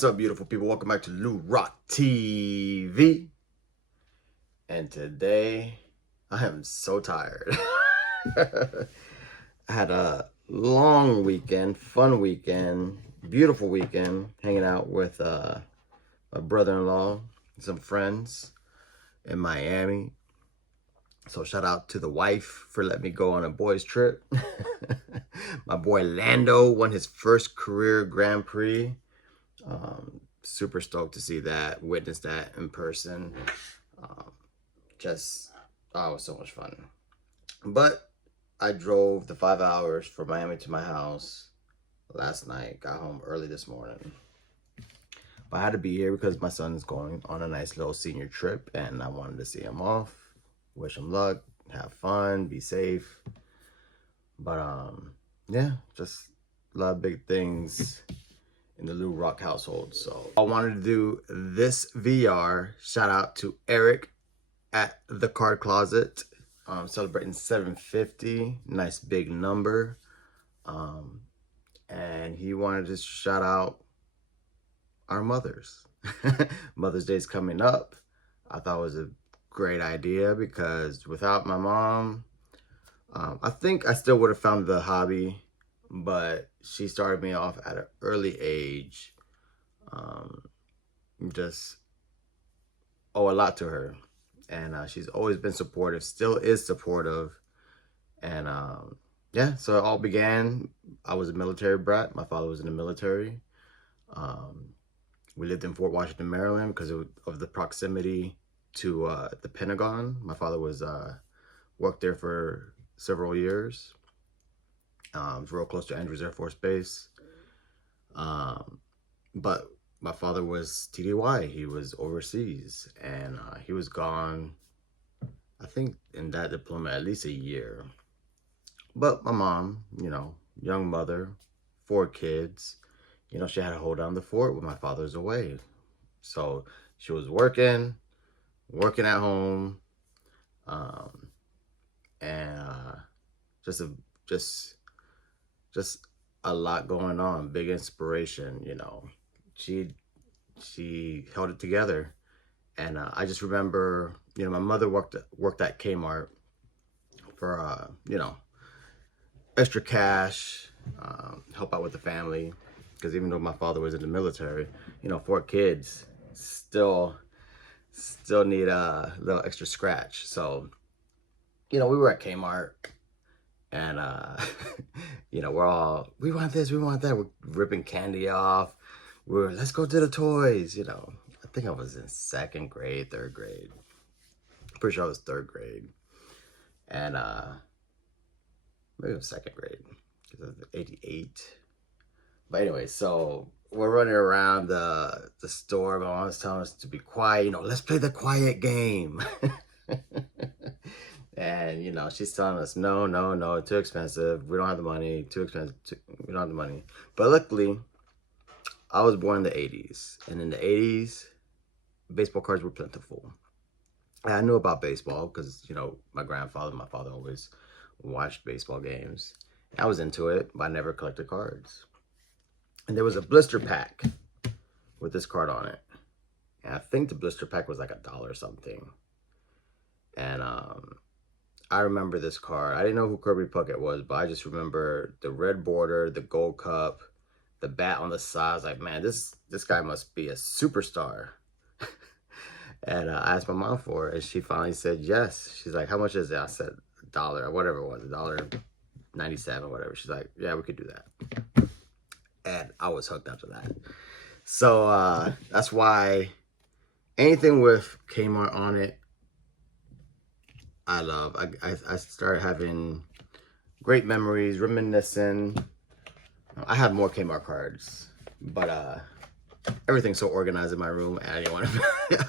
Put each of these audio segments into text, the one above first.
What's up, beautiful people? Welcome back to Lou Rock TV. And today, I am so tired. I had a long weekend, fun weekend, beautiful weekend, hanging out with my brother-in-law, some friends in Miami. So shout out to the wife for letting me go on a boys trip. My boy Lando won his first career Grand Prix. Super stoked to see that, witness that in person. It was so much fun. But I drove the 5 hours from Miami to my house last night. Got home early this morning. But I had to be here because my son's going on a nice little senior trip, and I wanted to see him off. Wish him luck, have fun, be safe. But yeah, just a lot of big things in the Lou Rock household. So I wanted to do this VR. Shout out to Eric at the Card Closet, celebrating 750, nice big number. And he wanted to shout out our mothers. Mother's Day is coming up. I thought it was a great idea because without my mom, I think I still would have found the hobby, but she started me off at an early age. Just owe a lot to her, and she's always been supportive, still is supportive. And yeah, so it all began, I was a military brat. My father was in the military. We lived in Fort Washington, Maryland because of the proximity to the Pentagon. My father was worked there for several years. It was real close to Andrews Air Force Base. But my father was TDY. He was overseas, and he was gone, I think, in that deployment at least a year. But my mom, young mother, 4 kids, she had to hold down the fort when my father's away. So she was working at home, and just a lot going on. Big inspiration. She held it together. And I just remember, my mother worked at Kmart for extra cash, help out with the family, because even though my father was in the military, 4 kids still need a little extra scratch. So we were at Kmart, and we want this, we want that. We're ripping candy off. Let's go to the toys. I think I was in 2nd grade, 3rd grade. Pretty sure I was 3rd grade, and maybe it was 2nd grade because I was 88. But anyway, so we're running around the store. My mom was telling us to be quiet. Let's play the quiet game. And she's telling us, no, too expensive. We don't have the money. Too expensive. We don't have the money. But luckily, I was born in the 80s. And in the 80s, baseball cards were plentiful. And I knew about baseball because, my grandfather and my father always watched baseball games. I was into it, but I never collected cards. And there was a blister pack with this card on it. And I think the blister pack was like $1 or something. And I remember this card. I didn't know who Kirby Puckett was, but I just remember the red border, the gold cup, the bat on the side. I was like, man, this guy must be a superstar. And I asked my mom for it, and she finally said yes. She's like, how much is it? I said $1 or whatever it was, $1.97 or whatever. She's like, yeah, we could do that. And I was hooked after that. So that's why anything with Kmart on it, I love. I started having great memories, reminiscing. I have more Kmart cards, but everything's so organized in my room, and I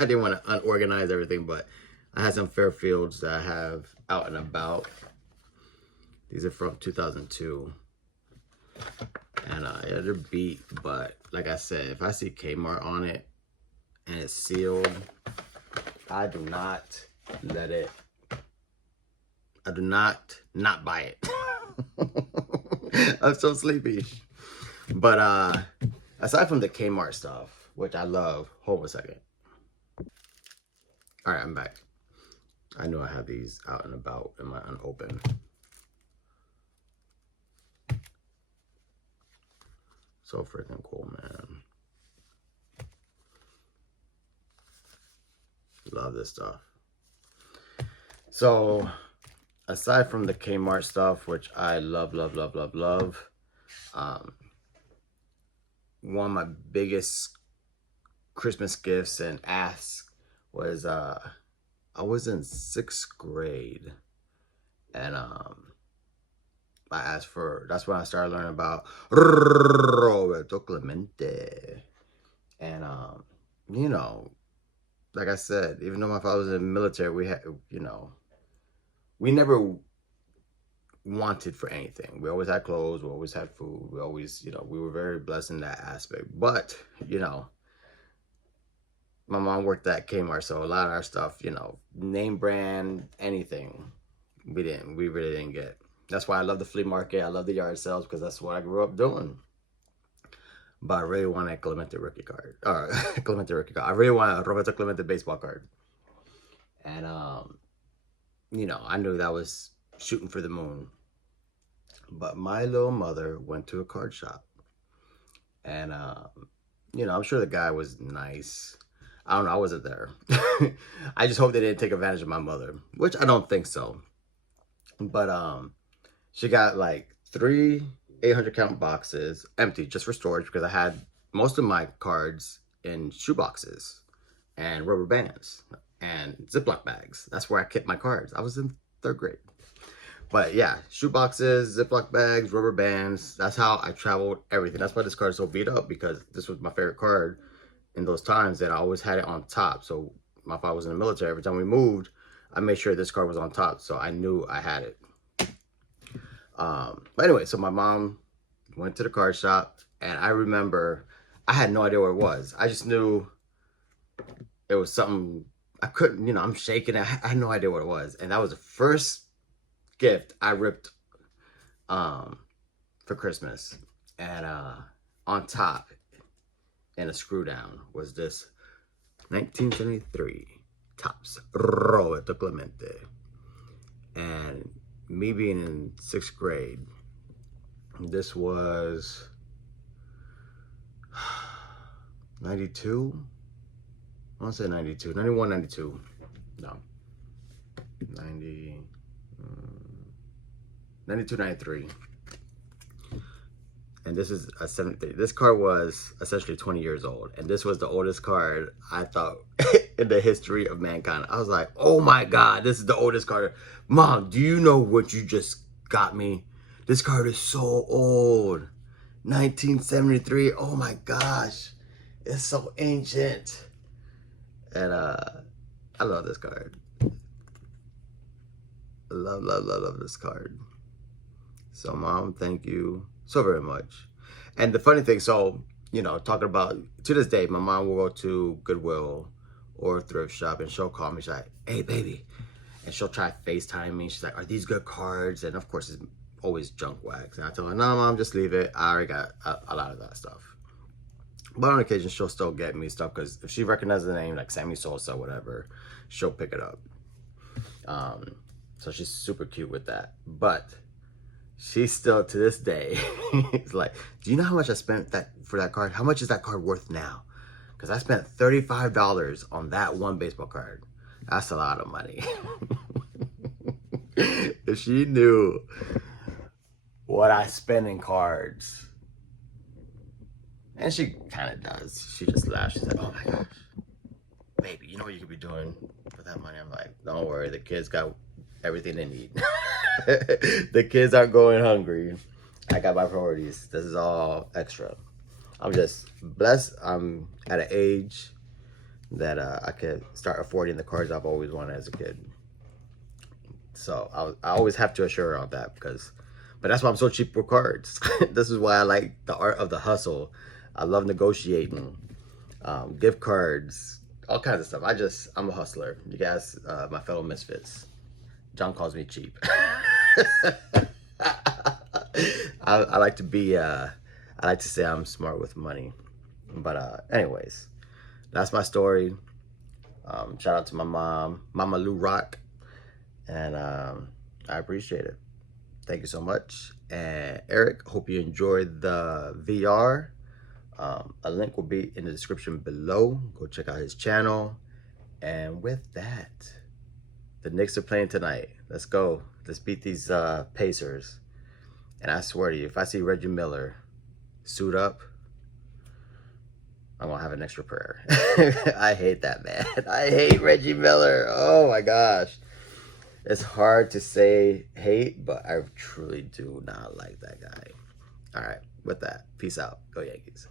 didn't want to unorganize everything. But I had some Fairfields that I have out and about. These are from 2002. And yeah, they're beat, but like I said, if I see Kmart on it and it's sealed, I do not buy it. I'm so sleepy. But aside from the Kmart stuff, which I love. Hold on a second. All right, I'm back. I know I have these out and about in my unopened. So freaking cool, man. Love this stuff. So, aside from the Kmart stuff, which I love, love, love, love, love, one of my biggest Christmas gifts and asks was I was in 6th grade, and I asked for, that's when I started learning about Roberto Clemente. And you know, like I said, even though my father was in the military, we had, you know, we never wanted for anything. We always had clothes, we always had food, we always, you know, we were very blessed in that aspect. But, you know, my mom worked at Kmart, so a lot of our stuff, you know, name brand, anything, we really didn't get. That's why I love the flea market, I love the yard sales, because that's what I grew up doing. But I really wanted a Clemente rookie card. Clemente rookie card. I really wanted a Roberto Clemente baseball card. And, you know, I knew that was shooting for the moon. But my little mother went to a card shop. And, you know, I'm sure the guy was nice. I don't know, I wasn't there. I just hope they didn't take advantage of my mother, which I don't think so. But she got like 3 800 count boxes, empty, just for storage, because I had most of my cards in shoe boxes and rubber bands and Ziploc bags. That's where I kept my cards. I was in 3rd grade. But yeah, shoe boxes, Ziploc bags, rubber bands. That's how I traveled everything. That's why this card is so beat up, because this was my favorite card in those times, and I always had it on top. So my father was in the military. Every time we moved, I made sure this card was on top, so I knew I had it. But anyway, so my mom went to the card shop, and I remember I had no idea what it was. I just knew it was something I couldn't, you know, I'm shaking. I had no idea what it was. And that was the first gift I ripped for Christmas. And on top, in a screw down, was this 1973 Topps Roberto Clemente. And me being in 6th grade, this was 92. I want to say 92, 91, 92. No, 90, 92, 93. And this is a 73. This card was essentially 20 years old. And this was the oldest card, I thought, in the history of mankind. I was like, oh my God, this is the oldest card. Mom, do you know what you just got me? This card is so old. 1973. Oh my gosh. It's so ancient. And I love this card. Love, love, love, love this card. So Mom, thank you so very much. And the funny thing, so, you know, talking about, to this day, my mom will go to Goodwill or a thrift shop, and she'll call me. She's like, hey, baby. And she'll try FaceTime me. She's like, are these good cards? And of course, it's always junk wax. And I tell her, no, Mom, just leave it. I already got a lot of that stuff. But on occasion, she'll still get me stuff, because if she recognizes the name, like Sammy Sosa, whatever, she'll pick it up. So she's super cute with that. But she still, to this day, is like, do you know how much I spent for that card? How much is that card worth now? Because I spent $35 on that one baseball card. That's a lot of money. If she knew what I spend in cards. And she kind of does. She just laughs. She's like, oh my gosh, baby, you know what you could be doing for that money? I'm like, don't worry, the kids got everything they need. The kids aren't going hungry. I got my priorities. This is all extra. I'm just blessed. I'm at an age that I could start affording the cards I've always wanted as a kid. So I always have to assure her on that, but that's why I'm so cheap with cards. This is why I like the art of the hustle. I love negotiating, gift cards, all kinds of stuff. I'm a hustler. You guys, my fellow misfits. John calls me cheap. I like to be, I like to say I'm smart with money. But anyways, that's my story. Shout out to my mom, Mama Lou Rock, and I appreciate it. Thank you so much. And Eric, hope you enjoyed the VR. A link will be in the description below. Go check out his channel. And with that, the Knicks are playing tonight. Let's go. Let's beat these Pacers. And I swear to you, if I see Reggie Miller suit up, I'm going to have an extra prayer. I hate that man. I hate Reggie Miller. Oh my gosh. It's hard to say hate, but I truly do not like that guy. All right. With that, peace out. Go Yankees.